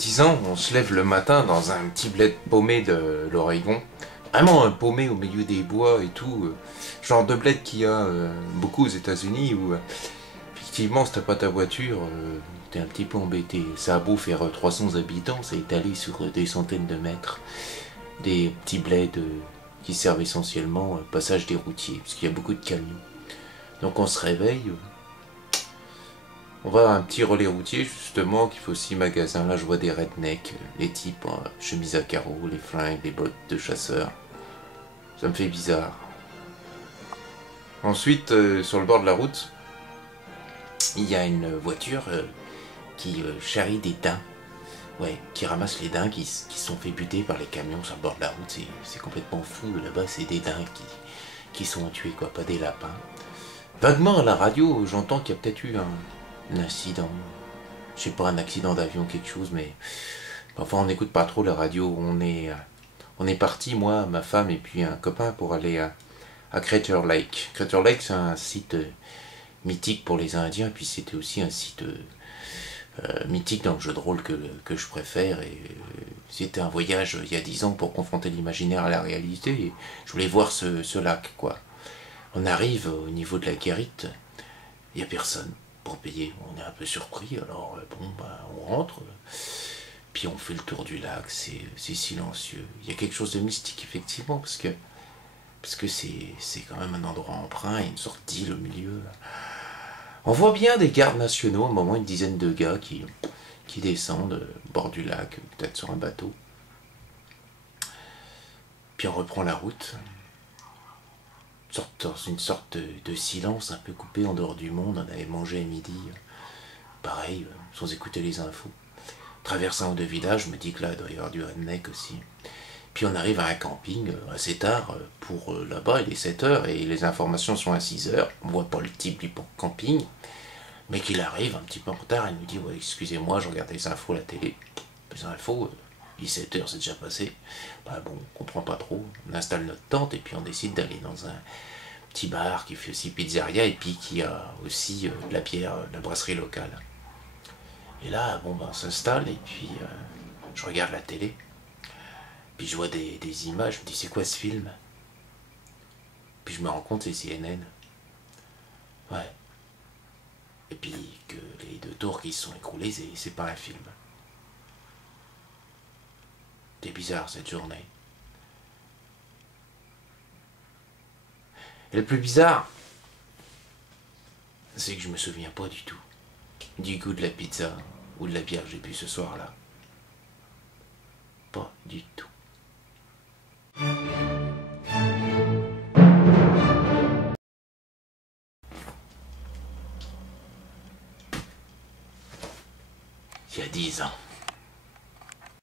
10 ans, on se lève le matin dans un petit bled paumé de l'Oregon. Vraiment un paumé au milieu des bois et tout. Genre de bled qu'il y a beaucoup aux États-Unis où effectivement, si t'as pas ta voiture, t'es un petit peu embêté. Ça a beau faire 300 habitants, c'est étalé sur des centaines de mètres. Des petits bleds qui servent essentiellement au passage des routiers, parce qu'il y a beaucoup de camions. Donc on se réveille. On va à un petit relais routier justement qui fait aussi magasin. Là je vois des rednecks, les types chemise à carreaux, les flingues, les bottes de chasseurs. Ça me fait bizarre. Ensuite sur le bord de la route, il y a une voiture qui charrie des daims. Ouais, qui ramasse les daims qui sont fait buter par les camions sur le bord de la route. C'est complètement fou. Là-bas c'est des daims qui sont tués quoi, pas des lapins. Vaguement à la radio j'entends qu'il y a peut-être eu un accident, je sais pas, un accident d'avion, quelque chose, mais parfois on n'écoute pas trop la radio. On est parti, moi, ma femme et puis un copain pour aller à Crater Lake. Crater Lake, c'est un site mythique pour les Indiens, et puis c'était aussi un site mythique dans le jeu de rôle que je préfère. Et c'était un voyage il y a 10 ans pour confronter l'imaginaire à la réalité. Et je voulais voir ce lac, quoi. On arrive au niveau de la guérite, il n'y a personne pour payer. On est un peu surpris, alors on rentre, puis on fait le tour du lac, c'est silencieux. Il y a quelque chose de mystique effectivement, parce que c'est quand même un endroit emprunt, et une sorte d'île au milieu. On voit bien des gardes nationaux, à un moment une dizaine de gars qui descendent au bord du lac, peut-être sur un bateau. Puis on reprend la route. Dans une sorte de silence un peu coupé en dehors du monde. On avait mangé à midi, pareil, sans écouter les infos. Traverse un ou deux villages, je me dis que là il doit y avoir du redneck aussi. Puis on arrive à un camping assez tard, pour là-bas il est 7h et les informations sont à 6h. On voit pas le type du camping, mais qu'il arrive un petit peu en retard, il nous dit ouais excusez-moi, je regarde les infos à la télé. Les infos, il est 7h, c'est déjà passé. Bon, on comprend pas trop. On installe notre tente et puis on décide d'aller dans un petit bar qui fait aussi pizzeria et puis qui a aussi de la bière, de la brasserie locale. Et là, on s'installe et puis je regarde la télé. Puis je vois des images, je me dis c'est quoi ce film? Puis je me rends compte c'est CNN. Ouais. Et puis que les 2 tours qui se sont écroulées, c'est pas un film. C'est bizarre cette journée. Et le plus bizarre, c'est que je me souviens pas du tout du goût de la pizza ou de la bière que j'ai bu ce soir-là. Pas du tout. Il y a 10 ans.